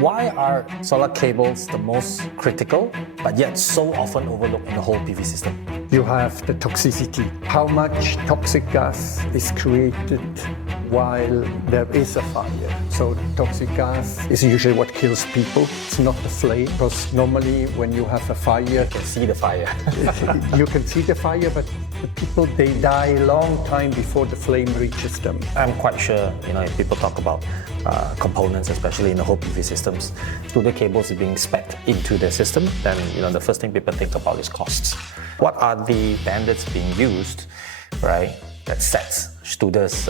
Why are solar cables the most critical, but yet so often overlooked in the whole PV system? You have the toxicity. How much toxic gas is created while there is a fire? So toxic gas is usually what kills people. It's not the flame, because normally when you have a fire, You can see the fire. you can see the fire, but the people, they die a long time before the flame reaches them. I'm quite sure, if people talk about components, especially in the whole PV systems, Studer cables being spec'd into the system, then the first thing people think about is costs. What are the standards being used, right, that sets Studer's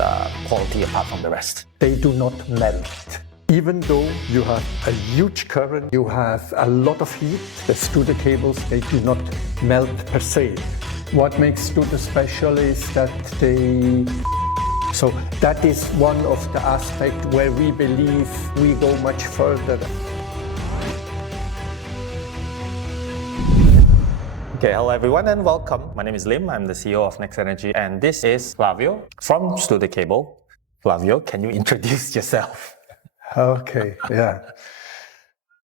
quality apart from the rest? They do not melt. Even though you have a huge current, you have a lot of heat, the Studer cables, they do not melt per se. What makes Studer special is that so that is one of the aspects where we believe we go much further. Okay, hello everyone and welcome. My name is Lim, I'm the CEO of Next Energy, and this is Flavio from Studer Cable. Flavio, can you introduce yourself? Okay, yeah.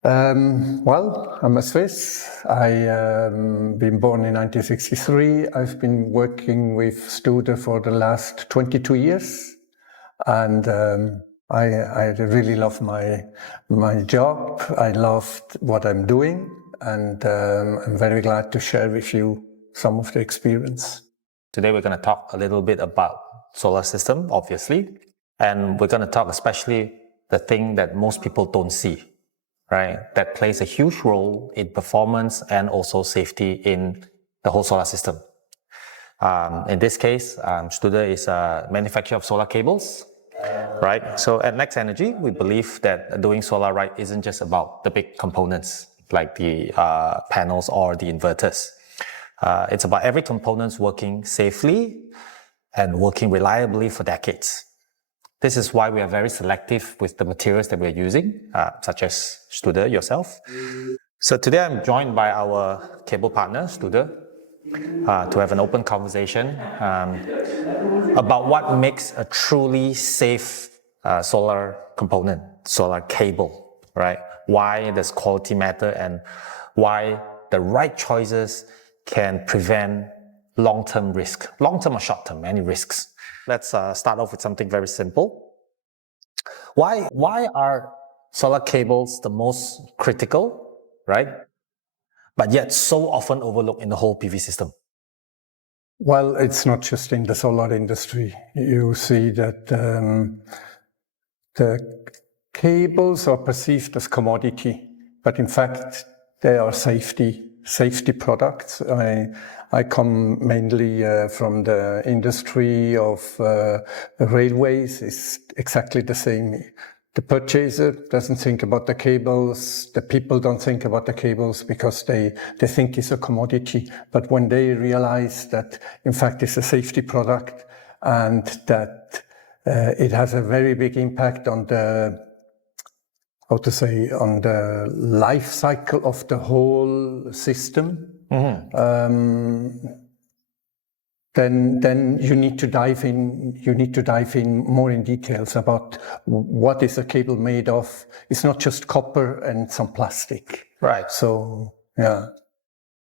Well, I'm a Swiss. Been born in 1963. I've been working with Studer for the last 22 years. And I really love my job. I loved what I'm doing. And I'm very glad to share with you some of the experience. Today we're going to talk a little bit about solar system, obviously. And we're going to talk especially the thing that most people don't see, right? That plays a huge role in performance and also safety in the whole solar system. In this case, Studer is a manufacturer of solar cables, right? So at Next Energy, we believe that doing solar right isn't just about the big components like the panels or the inverters. It's about every component working safely and working reliably for decades. This is why we are very selective with the materials that we're using, such as Studer yourself. So today I'm joined by our cable partner, Studer, to have an open conversation about what makes a truly safe solar component, solar cable, right? Why does quality matter and why the right choices can prevent long-term risk, long-term or short-term, any risks. Let's start off with something very simple. Why are solar cables the most critical, right? But yet so often overlooked in the whole PV system? Well, it's not just in the solar industry. You see that the cables are perceived as commodity, but in fact, they are safety products. I come mainly from the industry of railways. It's exactly the same. The purchaser doesn't think about the cables. The people don't think about the cables because they think it's a commodity. But when they realize that, in fact, it's a safety product and that it has a very big impact on the on the life cycle of the whole system, then you need to dive in. You need to dive in more in details about what is a cable made of. It's not just copper and some plastic. Right. So yeah.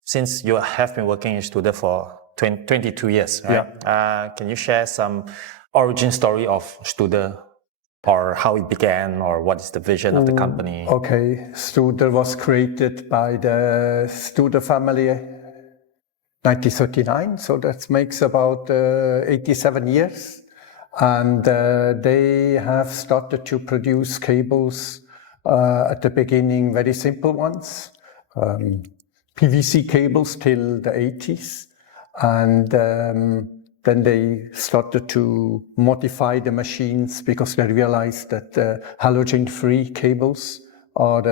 Since you have been working in Studer for 22 years, right? Yeah. Can you share some origin story of Studer, or how it began, or what is the vision of the company? Okay, Studer was created by the Studer family 1939, so that makes about 87 years. And they have started to produce cables at the beginning, very simple ones, PVC cables till the 80s. And then they started to modify the machines because they realized that halogen-free cables are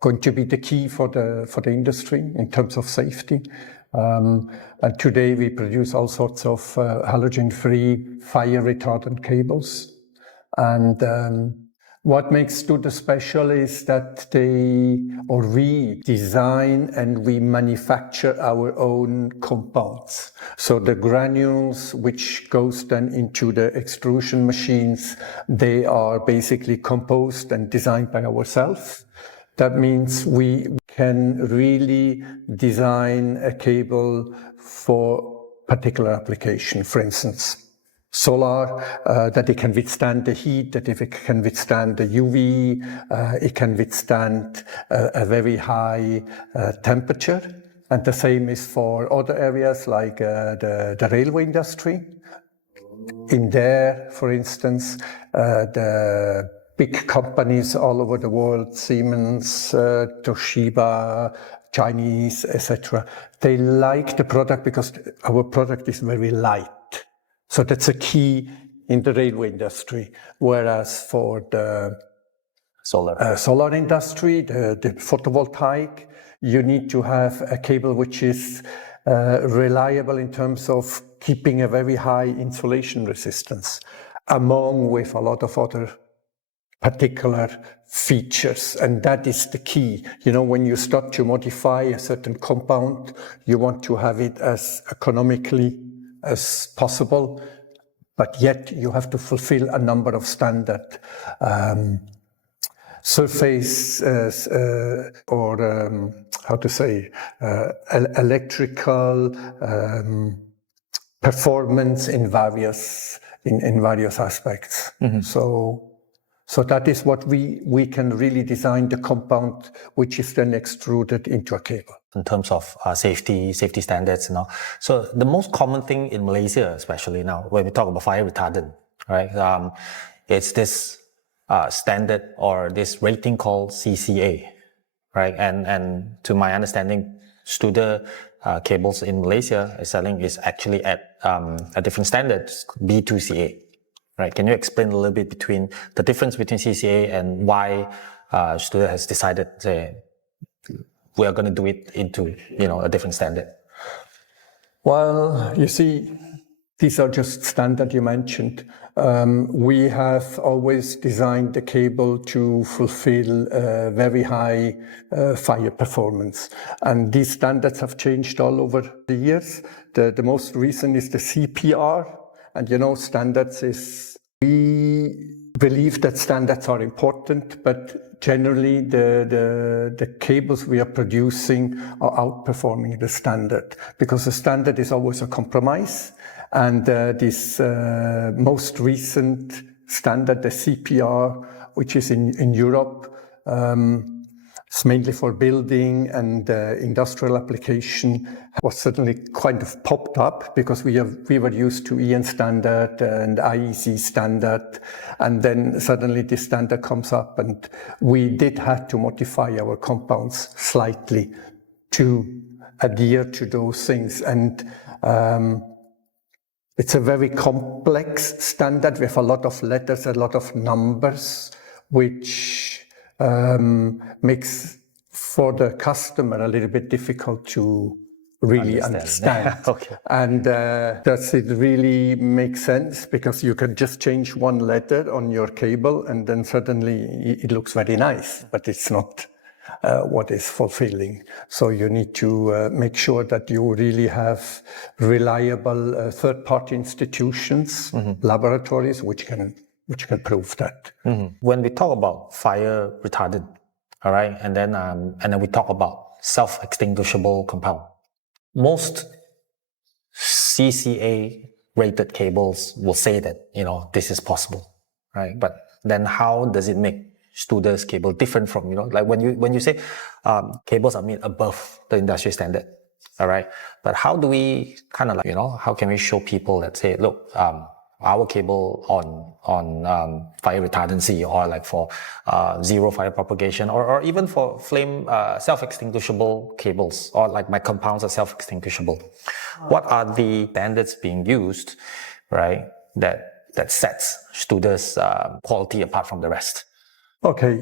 going to be the key for the industry in terms of safety. And today we produce all sorts of halogen-free fire retardant cables. And What makes Studer special is that we design and we manufacture our own compounds. So the granules, which goes then into the extrusion machines, they are basically composed and designed by ourselves. That means we can really design a cable for particular application. For instance, solar, that it can withstand the heat, that if it can withstand the UV, it can withstand a very high temperature. And the same is for other areas like the railway industry. In there, for instance, the big companies all over the world, Siemens, Toshiba, Chinese, etc., they like the product because our product is very light. So that's a key in the railway industry. Whereas for the solar industry, the photovoltaic, you need to have a cable which is reliable in terms of keeping a very high insulation resistance, among with a lot of other particular features. And that is the key. You know, when you start to modify a certain compound, you want to have it as economically as possible, but yet you have to fulfill a number of standard surface electrical performance in various aspects. Mm-hmm. So that is what we can really design the compound, which is then extruded into a cable. In terms of safety standards, you know. So the most common thing in Malaysia, especially now, when we talk about fire retardant, right? It's this standard or this rating called CCA, right? And to my understanding, Studer cables in Malaysia is actually at a different standard, B2CA. Right? Can you explain a little bit between the difference between CCA and why Studer has decided, say, we are going to do it into, you know, a different standard? Well, you see, these are just standard you mentioned. We have always designed the cable to fulfill very high fire performance. And these standards have changed all over the years. The most recent is the CPR. And you know, we believe that standards are important, but generally the cables we are producing are outperforming the standard, because the standard is always a compromise. And this most recent standard, the CPR, which is in Europe, it's mainly for building and industrial application, was suddenly kind of popped up because we were used to EN standard and IEC standard, and then suddenly this standard comes up, and we did have to modify our compounds slightly to adhere to those things. And it's a very complex standard with a lot of letters, a lot of numbers, which makes for the customer a little bit difficult to really understand. Okay. And does it really make sense? Because you can just change one letter on your cable and then suddenly it looks very nice, but it's not what is fulfilling. So you need to make sure that you really have reliable third-party institutions, mm-hmm. laboratories, which can prove that. Mm-hmm. When we talk about fire retardant, all right, and then we talk about self-extinguishable compound. Most CCA rated cables will say that, you know, this is possible, right? But then how does it make Studer's cable different from, you know, like when you say cables are made above the industry standard, all right? But how do we kind of like, you know, how can we show people that say, look, our cable on fire retardancy, or like for zero fire propagation, or even for flame self-extinguishable cables, or like my compounds are self-extinguishable. What are the standards being used, right, that sets Studer's quality apart from the rest? Okay,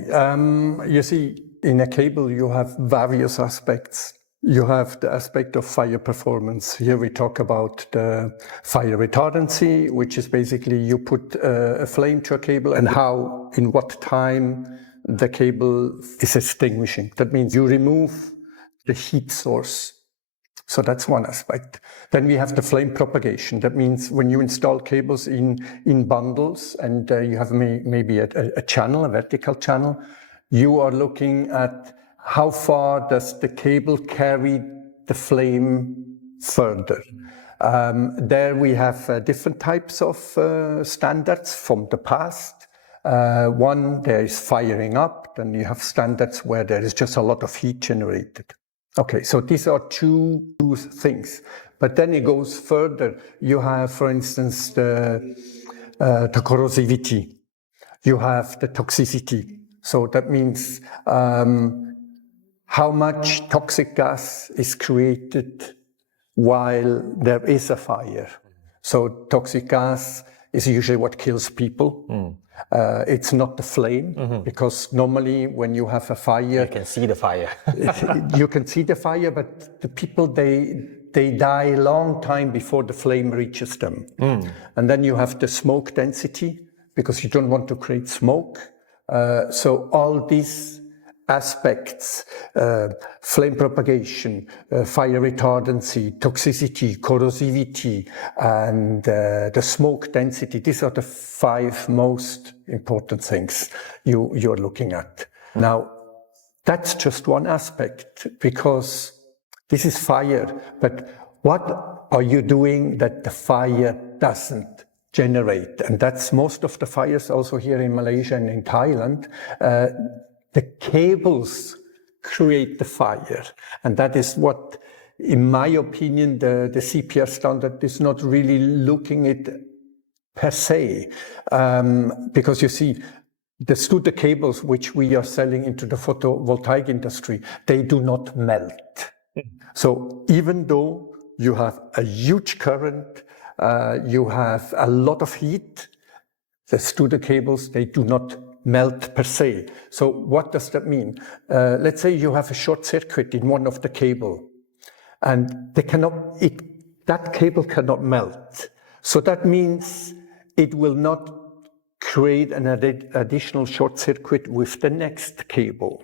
you see, in a cable you have various aspects. You have the aspect of fire performance. Here we talk about the fire retardancy, which is basically you put a flame to a cable and how, in what time the cable is extinguishing. That means you remove the heat source. So that's one aspect. Then we have the flame propagation. That means when you install cables in bundles and you have maybe a channel, a vertical channel, you are looking at how far does the cable carry the flame further. There we have different types of standards from the past. One, there is firing up, then you have standards where there is just a lot of heat generated. Okay, so these are two things. But then it goes further. You have, for instance, the corrosivity. You have the toxicity. So that means how much toxic gas is created while there is a fire. So toxic gas is usually what kills people. It's not the flame, because normally when you have a fire... You can see the fire. You can see the fire, but the people, they die a long time before the flame reaches them. And then you have the smoke density, because you don't want to create smoke. So all these aspects, flame propagation, fire retardancy, toxicity, corrosivity, and the smoke density, these are the 5 most important things you're looking at. Now, that's just one aspect, because this is fire, but what are you doing that the fire doesn't generate? And that's most of the fires also here in Malaysia and in Thailand. The cables create the fire. And that is what, in my opinion, the CPR standard is not really looking at per se. Because you see, the Studer cables which we are selling into the photovoltaic industry, they do not melt. So even though you have a huge current, you have a lot of heat, the Studer cables, they do not melt per se. So what does that mean? Let's say you have a short circuit in one of the cable, and that cable cannot melt. So that means it will not create an additional short circuit with the next cable.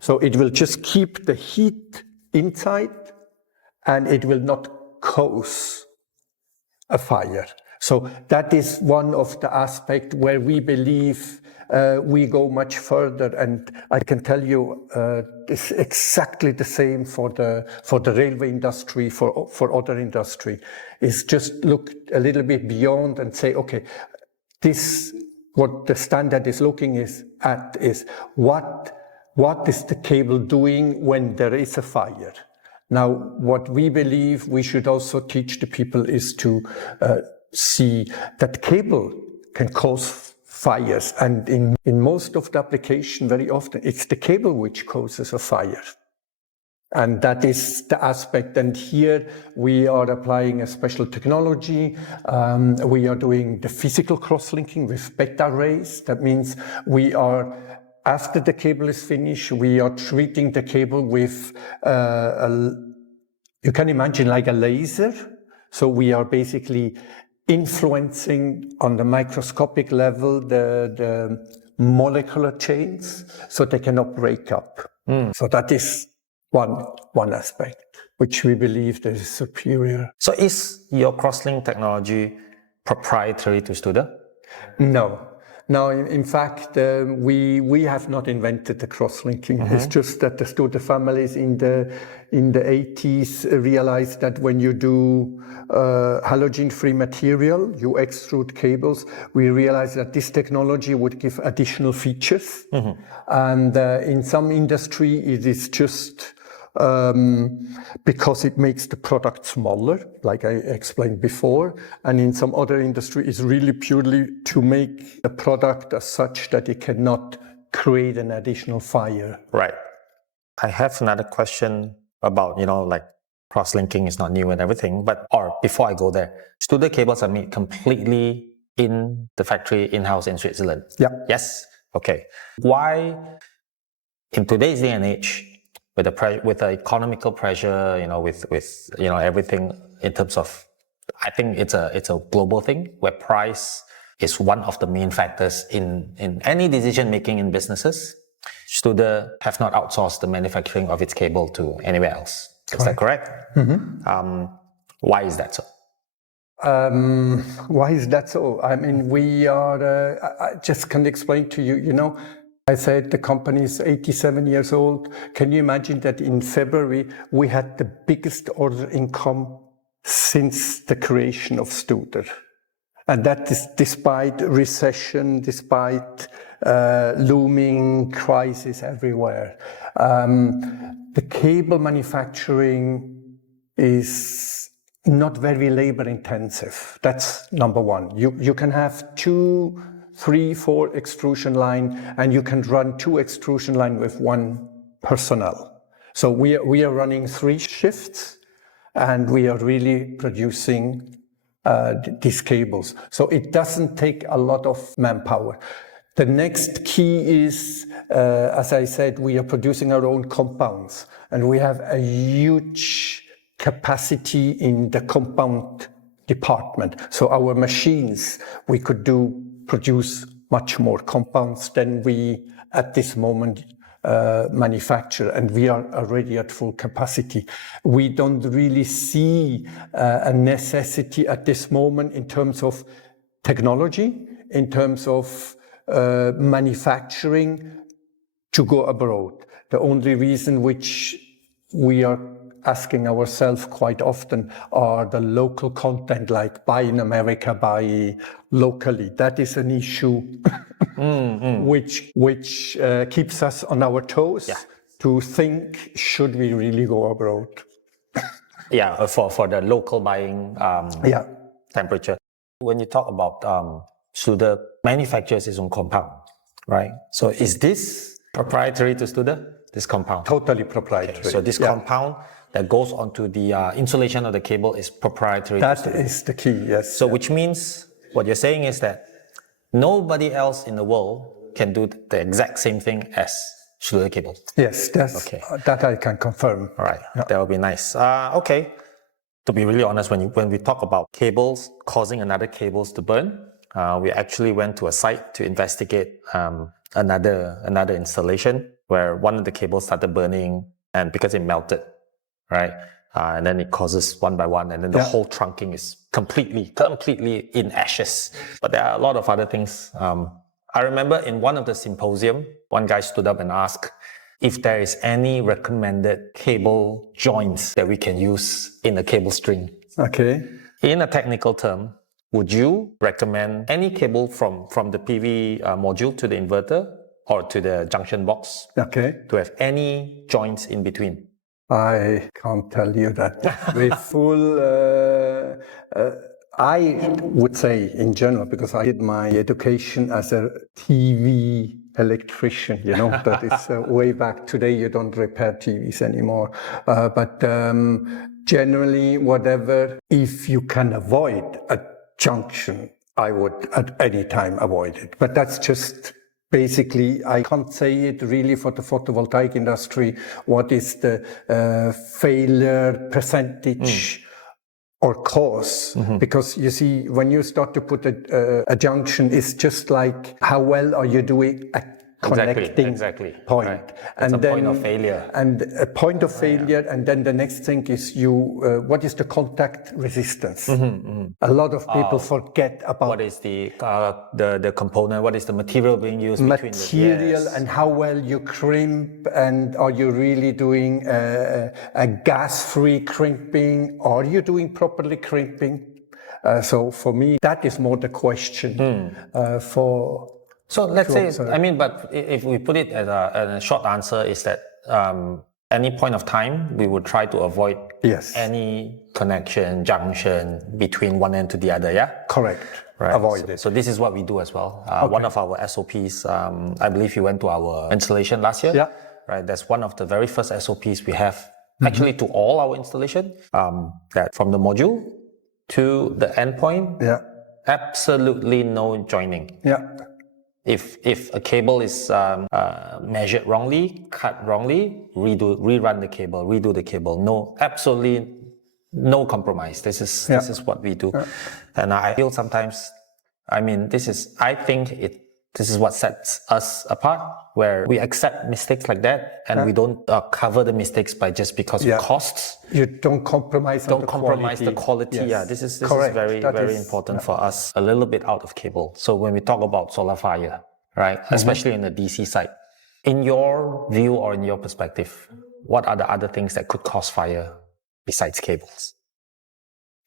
So it will just keep the heat inside, and it will not cause a fire. So that is one of the aspects where we believe we go much further, and I can tell you it's exactly the same for the railway industry, for other industry. Is just look a little bit beyond and say, okay, this what the standard is looking at is what is the cable doing when there is a fire. Now, what we believe we should also teach the people is to see that cable can cause fires, and in most of the application, very often, it's the cable which causes a fire. And that is the aspect, and here we are applying a special technology. We are doing the physical cross-linking with beta rays. That means we are, after the cable is finished, we are treating the cable with, you can imagine like a laser. So we are basically influencing on the microscopic level the molecular chains so they cannot break up. So that is one aspect which we believe that is superior. So is your crosslink technology proprietary to Studer? No. Now, in fact, we have not invented the cross-linking. It's just that the Studer families in the 80s realized that when you do halogen-free material, you extrude cables, we realized that this technology would give additional features. And in some industry, it is just because it makes the product smaller, like I explained before, and in some other industry it's really purely to make the product as such that it cannot create an additional fire. Right. I have another question about, like cross-linking is not new and everything, or before I go there, Studer cables are made completely in the factory in-house in Switzerland. Yeah. Yes? Okay. Why, in today's day and age, with the economical pressure, with everything in terms of, I think it's a global thing where price is one of the main factors in any decision making in businesses. Studer have not outsourced the manufacturing of its cable to anywhere else. Is that correct? Why is that so? Why is that so? I mean, we are, I just can explain to you, I said the company is 87 years old. Can you imagine that in February we had the biggest order income since the creation of Studer? And that is despite recession, despite looming crisis everywhere. The cable manufacturing is not very labor intensive. That's number one. You can have 2, 3, 4 extrusion line, and you can run 2 extrusion line with 1 personnel. So we are running 3 shifts, and we are really producing these cables. So it doesn't take a lot of manpower. The next key is, as I said, we are producing our own compounds, and we have a huge capacity in the compound department. So our machines, we could produce much more compounds than we at this moment manufacture, and we are already at full capacity. We don't really see a necessity at this moment in terms of technology, in terms of manufacturing to go abroad. The only reason which we are asking ourselves quite often are the local content, like buy in America, buy locally. That is an issue which keeps us on our toes to think, should we really go abroad? For the local buying temperature. When you talk about Studer manufactures its own compound, right? So is this proprietary to Studer, this compound? Totally proprietary. Okay, so this compound that goes onto the insulation of the cable is proprietary. That is the key, yes. So which means what you're saying is that nobody else in the world can do the exact same thing as Studer cables. Yes, that I can confirm. All right, that would be nice. Okay, to be really honest, when we talk about cables causing another cables to burn, we actually went to a site to investigate another installation where one of the cables started burning, and because it melted, right? And then it causes one by one, and then the whole trunking is completely in ashes. But there are a lot of other things. I remember in one of the symposium, one guy stood up and asked if there is any recommended cable joints that we can use in a cable string. Okay. In a technical term, would you recommend any cable from the PV module to the inverter or to the junction box to have any joints in between? I can't tell you that with full. I would say in general, because I did my education as a TV electrician, that is way back. Today you don't repair TVs anymore. But generally, whatever, if you can avoid a junction, I would at any time avoid it. But that's just basically, I can't say it really for the photovoltaic industry, what is the failure percentage or cause. Because you see, when you start to put a junction, it's just like, how well are you doing at connecting point. Right. And then, point of failure. And a point of failure, and then the next thing is what is the contact resistance? A lot of people forget about what is the component, what is the material being used material, and how well you crimp, and are you really doing a gas-free crimping? Are you doing properly crimping? So for me, that is more the question So let's say, but if we put it as a short answer is that any point of time, we would try to avoid any connection, junction between one end to the other, Correct. Right. Avoid it. So this is what we do as well. One of our SOPs, I believe you went to our installation last year. Right. That's one of the very first SOPs we have, actually to all our installation, that from the module to the endpoint, absolutely no joining. If a cable is measured wrongly, cut wrongly, rerun the cable, redo the cable. No, absolutely no compromise. This is what we do, and I feel sometimes. I mean, this is what sets us apart, where we accept mistakes like that, and we don't cover the mistakes by just because of costs. You don't compromise. Don't compromise the quality. Yes. Yeah, this is Correct. very important for us. A little bit out of cable. So when we talk about solar fire, right, especially in the DC side, in your view or in your perspective, what are the other things that could cause fire besides cables?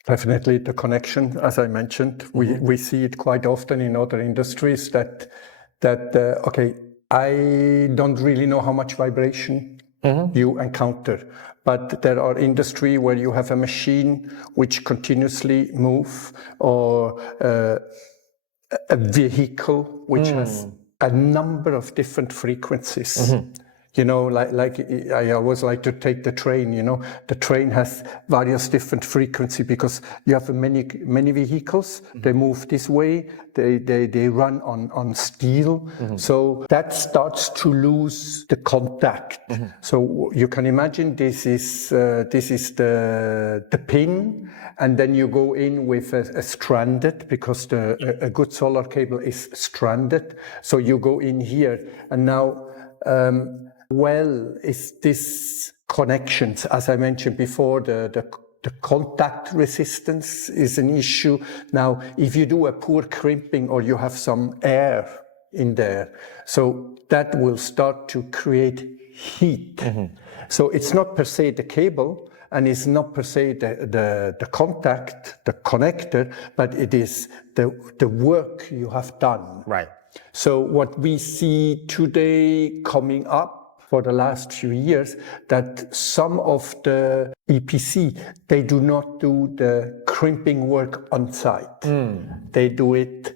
Definitely the connection, as I mentioned. We see it quite often in other industries that okay, I don't really know how much vibration you encounter, but there are industry where you have a machine which continuously move, or a vehicle which has a number of different frequencies. You know, like I always like to take the train, you know, the train has various different frequency because you have many vehicles, they move this way, they run on steel. So that starts to lose the contact. So you can imagine this is the pin, and then you go in with a stranded, because a good solar cable is stranded. So you go in here, and now, is this connections, as I mentioned before, the contact resistance is an issue. Now, if you do a poor crimping or you have some air in there, so that will start to create heat. So it's not per se the cable, and it's not per se the contact, the connector, but it is the work you have done. Right. So what we see today coming up for the last few years, that some of the EPC, they do not do the crimping work on site. They do it,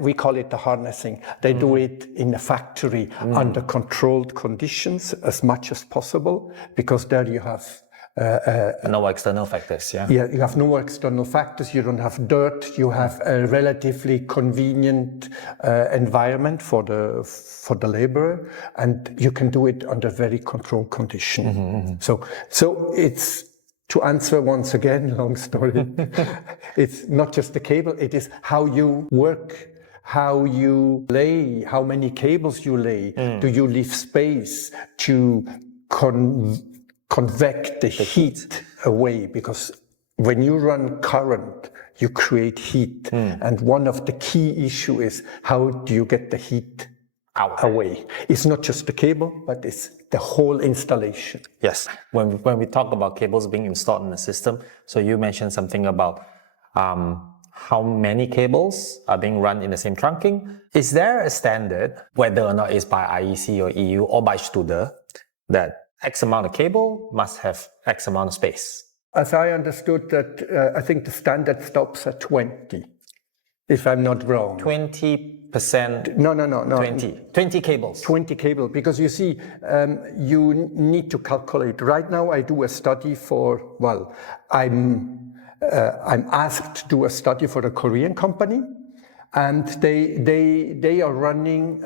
we call it the harnessing. They do it in the factory under controlled conditions as much as possible, because there you have no external factors, yeah? Yeah, you have no external factors, you don't have dirt, you have a relatively convenient environment for the laborer, and you can do it under very controlled conditions. So it's, to answer once again, long story, it's not just the cable, it is how you work, how you lay, how many cables you lay. Do you leave space to convect the heat away? Because when you run current, you create heat. And one of the key issue is, how do you get the heat away? It's not just the cable, but it's the whole installation. Yes. When we talk about cables being installed in the system, so you mentioned something about how many cables are being run in the same trunking. Is there a standard, whether or not it's by IEC or EU or by Studer, that X amount of cable must have X amount of space? As I understood that, I think the standard stops at 20, if I'm not wrong. 20%? No. 20 cables. 20 cable, because you see, you need to calculate. Right now I do a study for, I'm asked to do a study for a Korean company, and they are running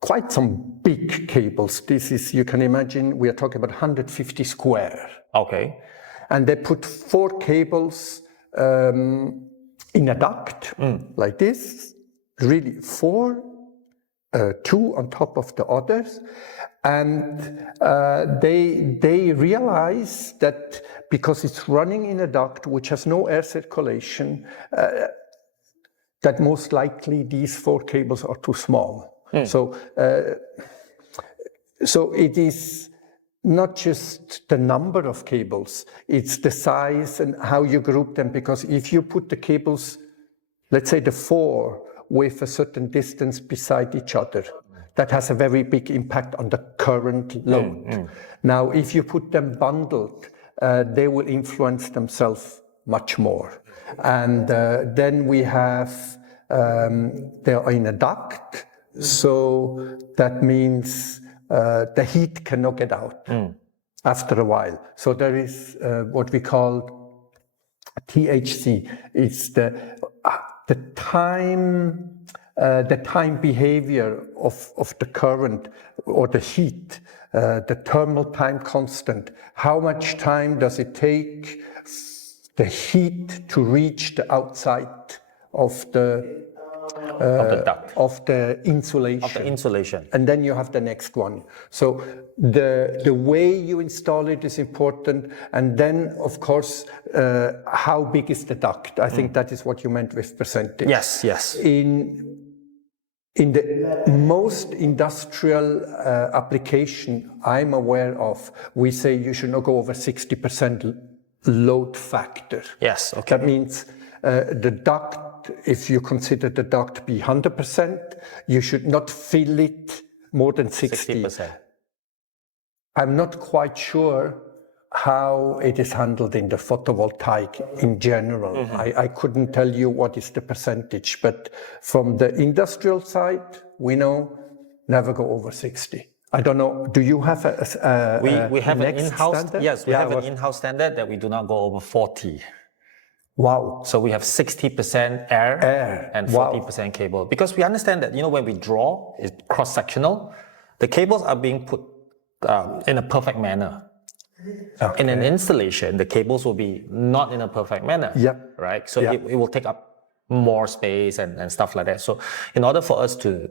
quite some big cables. This is, you can imagine, we are talking about 150 square. Okay. And they put 4 cables in a duct, like this, really 4, 2 on top of the others. And they realize that because it's running in a duct which has no air circulation, that most likely these 4 cables are too small. So it is not just the number of cables, it's the size and how you group them, because if you put the cables, let's say the 4, with a certain distance beside each other, that has a very big impact on the current load. Now, if you put them bundled, they will influence themselves much more. And then we have, they are in a duct, so that means the heat cannot get out after a while. So there is what we call THC. It's the time the time behavior of the current or the heat, the thermal time constant. How much time does it take the heat to reach the outside of the duct. of the insulation? Of the insulation. And then you have the next one. So the way you install it is important. And then, of course, how big is the duct? I think that is what you meant with percentage. Yes, yes. In the most industrial application I'm aware of, we say you should not go over 60% load factor. Yes, okay. That means the duct, if you consider the duct be 100%, you should not fill it more than 60%. I'm not quite sure how it is handled in the photovoltaic in general. Mm-hmm. I couldn't tell you what is the percentage, but from the industrial side, we know never go over 60. I don't know. Do you have we have an in-house standard? Yes, we have an in-house standard that we do not go over 40. Wow. So we have 60% air and 40% cable. Because we understand that, when we draw, it's cross-sectional, the cables are being put in a perfect manner. Okay. In an installation, the cables will be not in a perfect manner. Yep. Right? So it will take up more space and stuff like that. So in order for us to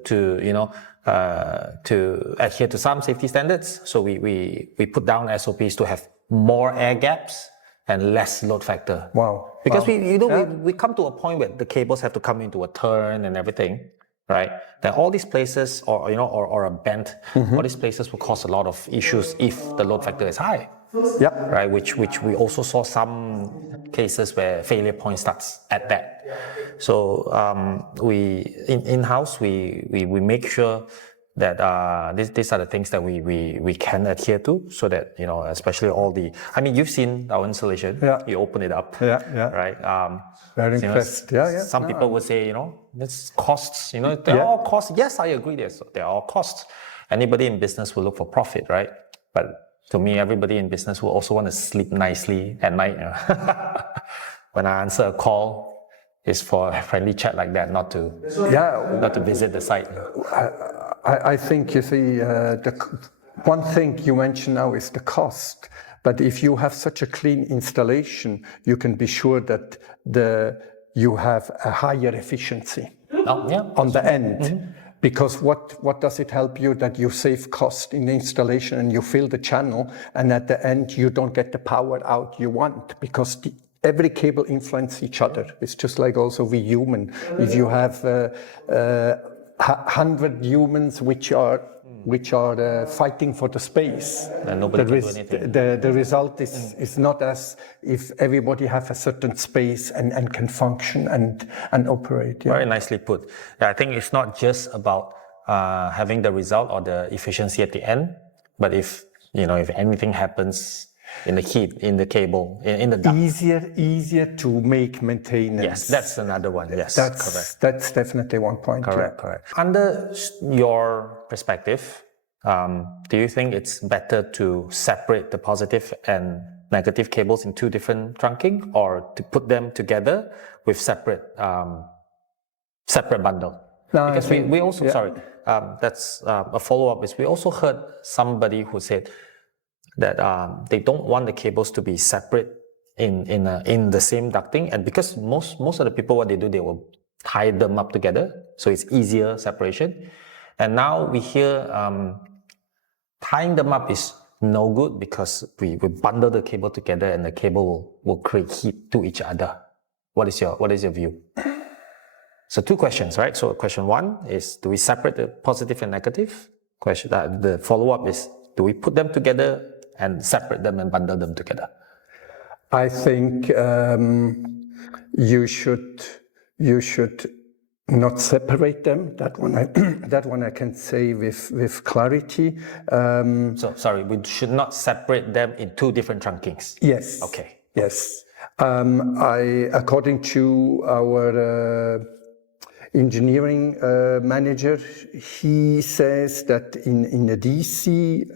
adhere to some safety standards, so we put down SOPs to have more air gaps and less load factor. Wow. Because we come to a point where the cables have to come into a turn and everything, right? Then all these places or a bend, all these places will cause a lot of issues if the load factor is high. Yep. Right, which we also saw some cases where failure point starts at that. So we in-house we make sure that these are the things that we can adhere to, so that especially all the. I mean, you've seen our installation. Yeah. You open it up. Yeah. Yeah. Right. Very impressed. Some people would say, this costs. They're all costs. Yes, I agree. They're all costs. Anybody in business will look for profit, right? But to me, everybody in business will also want to sleep nicely at night. When I answer a call, it's for a friendly chat like that, not to visit the site. I think, you see, the one thing you mentioned now is the cost. But if you have such a clean installation, you can be sure that you have a higher efficiency on the end. Mm-hmm. Because what does it help you? That you save cost in the installation and you fill the channel, and at the end you don't get the power out you want, because every cable influences each other. It's just like also we human. If you have 100 humans which are fighting for the space, and nobody can do anything. The result is not as if everybody have a certain space and can function and operate. Yeah. Very nicely put. I think it's not just about having the result or the efficiency at the end, but if anything happens in the heat, in the cable, in the duct. Easier to make maintenance. Yes, that's another one. Yes, correct. That's definitely one point. Correct. Under your perspective, do you think it's better to separate the positive and negative cables in two different trunking, or to put them together with separate bundle? No, because we also, that's a follow-up, is we also heard somebody who said that they don't want the cables to be separate in the same ducting, and because most of the people, what they do, they will tie them up together, so it's easier separation. And now we hear tying them up is no good, because we bundle the cable together and the cable will create heat to each other. What is your view? So two questions, right? So question one is, do we separate the positive and negative? The follow-up is, do we put them together and separate them and bundle them together? I think you should not separate them. That one I can say with clarity. We should not separate them in two different trunkings. Yes. Okay. Yes. According to our engineering manager, he says that in a DC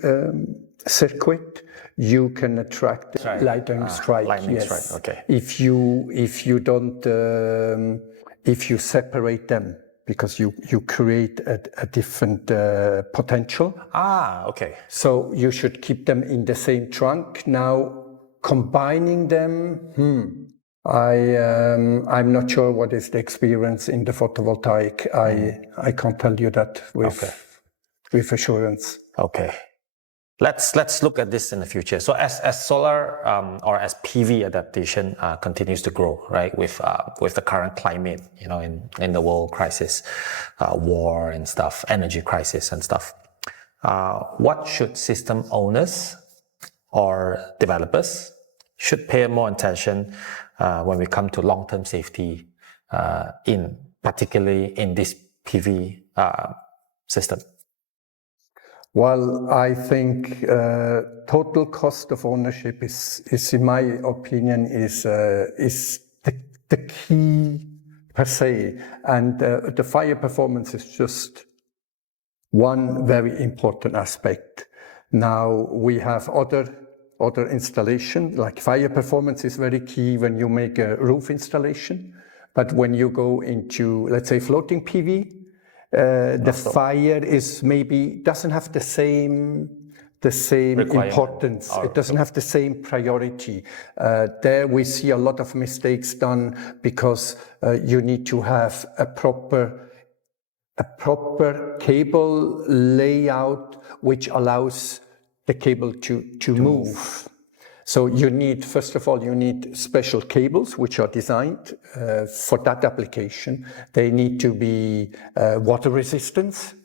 circuit, you can attract lightning strike. Lightning strike. Okay. If you don't, if you separate them, because you create a different potential. Okay. So you should keep them in the same trunk. Now, combining them, I'm not sure what is the experience in the photovoltaic. I can't tell you that with assurance. Okay. Let's look at this in the future. So as solar or as PV adaptation continues to grow, right, with the current climate, in the world crisis, war and stuff, energy crisis and stuff, what should system owners or developers should pay more attention when we come to long-term safety, particularly in this PV system? Well, I think total cost of ownership is in my opinion, is the key per se, and the fire performance is just one very important aspect. Now we have other installation, like fire performance is very key when you make a roof installation, but when you go into, let's say, floating PV, the fire is maybe doesn't have the same importance. It doesn't have the same priority. There we see a lot of mistakes done because you need to have a proper cable layout which allows the cable to move. So you need, first of all, you need special cables which are designed for that application. They need to be water resistant,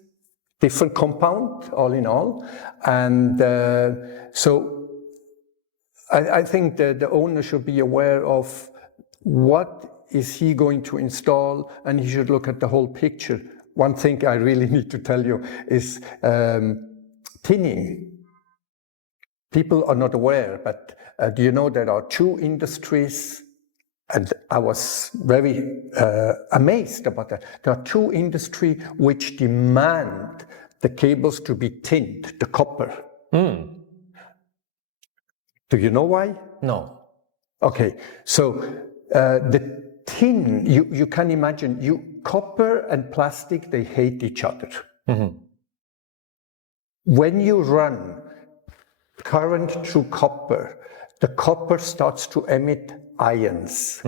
different compound, all in all. And so I think that the owner should be aware of what is he going to install, and he should look at the whole picture. One thing I really need to tell you is tinning. People are not aware, but do you know there are two industries, and I was very amazed about that. There are two industries which demand the cables to be tinned, the copper. Do you know why? No. Okay, so the tin, you can imagine, copper and plastic, they hate each other. Mm-hmm. When you run current through copper, the copper starts to emit ions,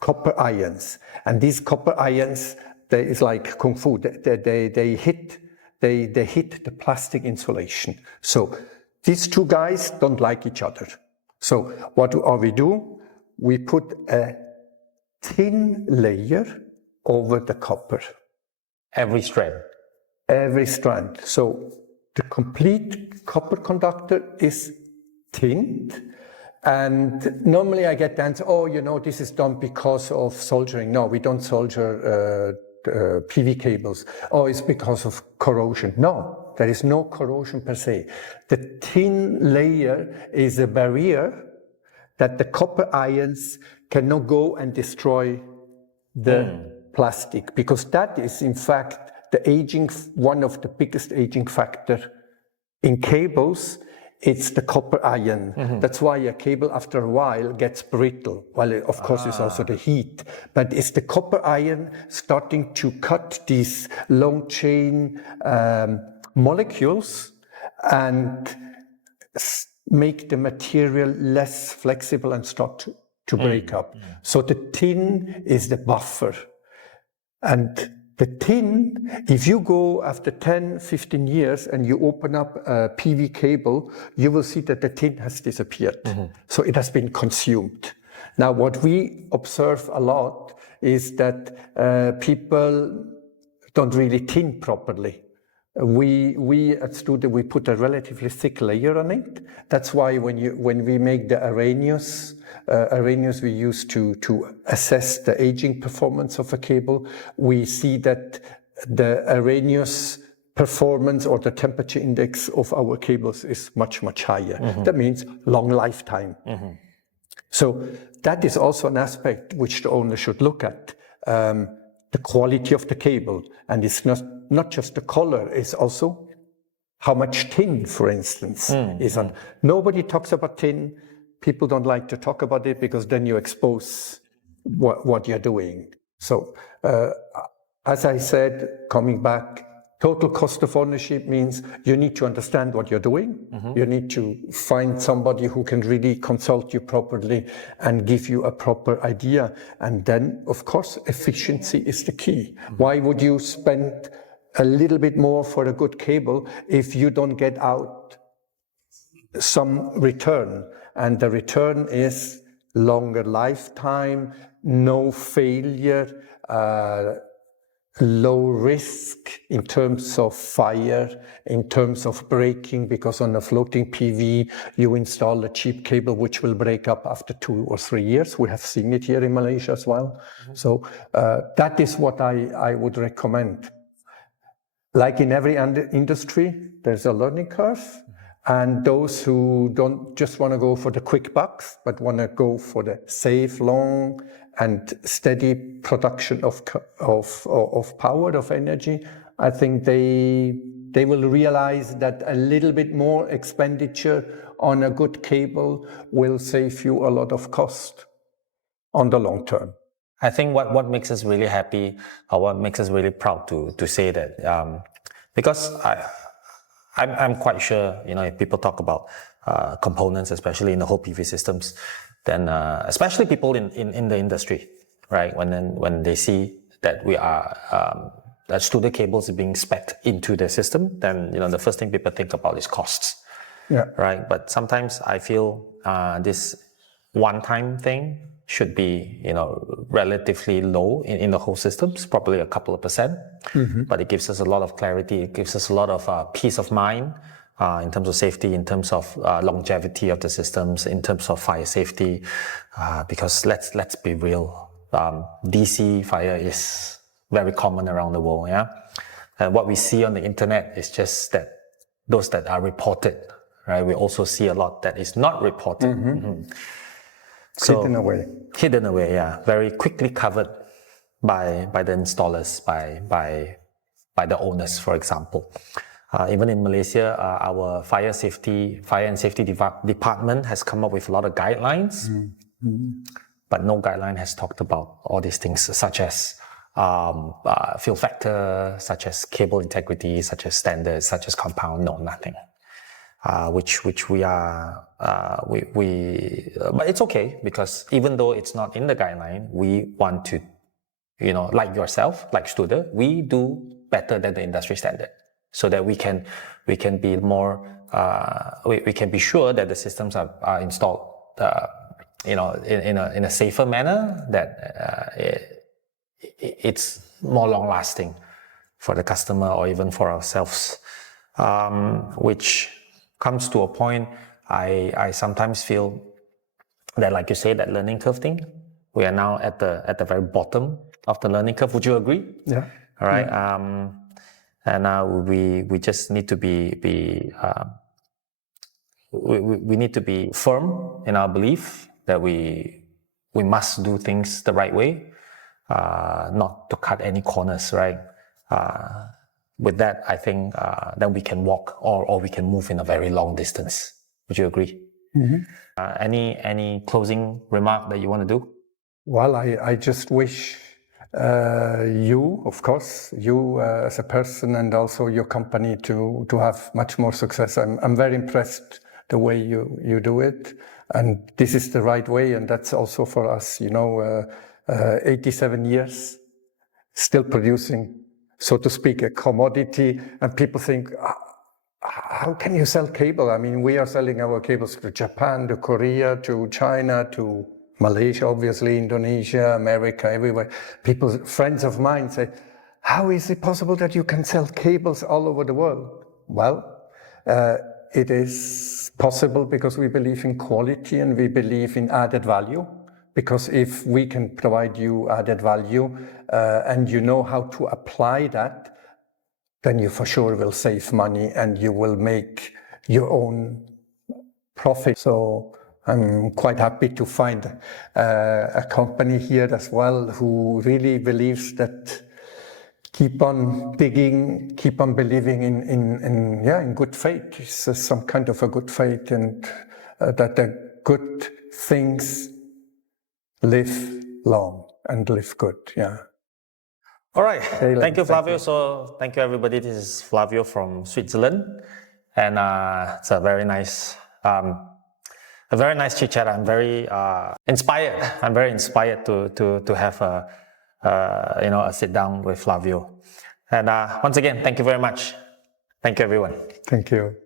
copper ions. And these copper ions, it's like kung fu, they hit the plastic insulation. So these two guys don't like each other. So what we do? We put a thin layer over the copper. Every strand? Every strand. So the complete copper conductor is tinned, and normally I get the answer, this is done because of soldering. No, we don't solder PV cables. It's because of corrosion. No, there is no corrosion per se. The thin layer is a barrier that the copper ions cannot go and destroy the plastic, because that is in fact one of the biggest aging factor in cables. It's the copper ion. That's why a cable after a while gets brittle. Well, of course, it's also the heat, but it's the copper ion starting to cut these long chain molecules and make the material less flexible and start to break up. So the tin is the buffer. And the tin, if you go after 10, 15 years and you open up a PV cable, you will see that the tin has disappeared. So it has been consumed. Now, what we observe a lot is that people don't really tin properly. We at Studio, we put a relatively thick layer on it. That's why when we make the Arrhenius we use to assess the aging performance of a cable, we see that the Arrhenius performance or the temperature index of our cables is much, much higher. That means long lifetime. So that is also an aspect which the owner should look at. The quality of the cable, and it's not just the color, it's also how much tin, for instance, is on. Nobody talks about tin. People don't like to talk about it because then you expose what you're doing. So as I said, coming back, total cost of ownership means you need to understand what you're doing. You need to find somebody who can really consult you properly and give you a proper idea. And then, of course, efficiency is the key. Why would you spend a little bit more for a good cable if you don't get out some return? And the return is longer lifetime, no failure, low risk in terms of fire, in terms of breaking, because on a floating PV, you install a cheap cable which will break up after 2 or 3 years. We have seen it here in Malaysia as well. So that is what I would recommend. Like in every industry, there's a learning curve. And those who don't just want to go for the quick bucks, but want to go for the safe, long, and steady production of power, of energy, I think they will realize that a little bit more expenditure on a good cable will save you a lot of cost on the long term. I think what makes us really happy, or what makes us really proud to say that, because I'm quite sure, if people talk about components, especially in the whole PV systems, then especially people in the industry, right? When they see that we are that Studer cables are being spec'd into the system, then the first thing people think about is costs, right? But sometimes I feel this one-time thing should be, relatively low in the whole systems, probably a couple of percent. But it gives us a lot of clarity. It gives us a lot of peace of mind in terms of safety, in terms of longevity of the systems, in terms of fire safety. Because let's be real, DC fire is very common around the world. Yeah, and what we see on the internet is just that those that are reported, right? We also see a lot that is not reported. So, hidden away, yeah. Very quickly covered by the installers, by the owners, for example. Even in Malaysia, our fire and safety department has come up with a lot of guidelines, but no guideline has talked about all these things, such as fill factor, such as cable integrity, such as standards, such as compound. No, nothing. Which we are, but it's okay, because even though it's not in the guideline, we want to, like yourself, like Studer, we do better than the industry standard, so that we can be more, we can be sure that the systems are installed, in a safer manner, that it's more long lasting for the customer or even for ourselves, which comes to a point, I sometimes feel that, like you say, that learning curve thing, we are now at the very bottom of the learning curve. Would you agree? Yeah. All right. And now we just need to be we need to be firm in our belief that we must do things the right way, not to cut any corners, right? With that, I think then we can walk or we can move in a very long distance. Would you agree? Any closing remark that you want to do? Well, I just wish you, of course, you as a person, and also your company to have much more success. I'm very impressed the way you do it, and this is the right way, and that's also for us. 87 years, still producing, so to speak, a commodity, and people think, how can you sell cable? I mean, we are selling our cables to Japan, to Korea, to China, to Malaysia, obviously, Indonesia, America, everywhere. People, friends of mine say, how is it possible that you can sell cables all over the world? Well, it is possible because we believe in quality and we believe in added value. Because if we can provide you added value and you know how to apply that, then you for sure will save money and you will make your own profit. So I'm quite happy to find a company here as well who really believes that keep on digging, keep on believing in good faith. It's some kind of a good faith, and that the good things live long and live good, yeah. All right. Thank you, Thank Flavio. So thank you, everybody. This is Flavio from Switzerland, and it's a very nice chit chat. I'm very inspired. I'm very inspired to have a sit down with Flavio. And once again, thank you very much. Thank you, everyone. Thank you.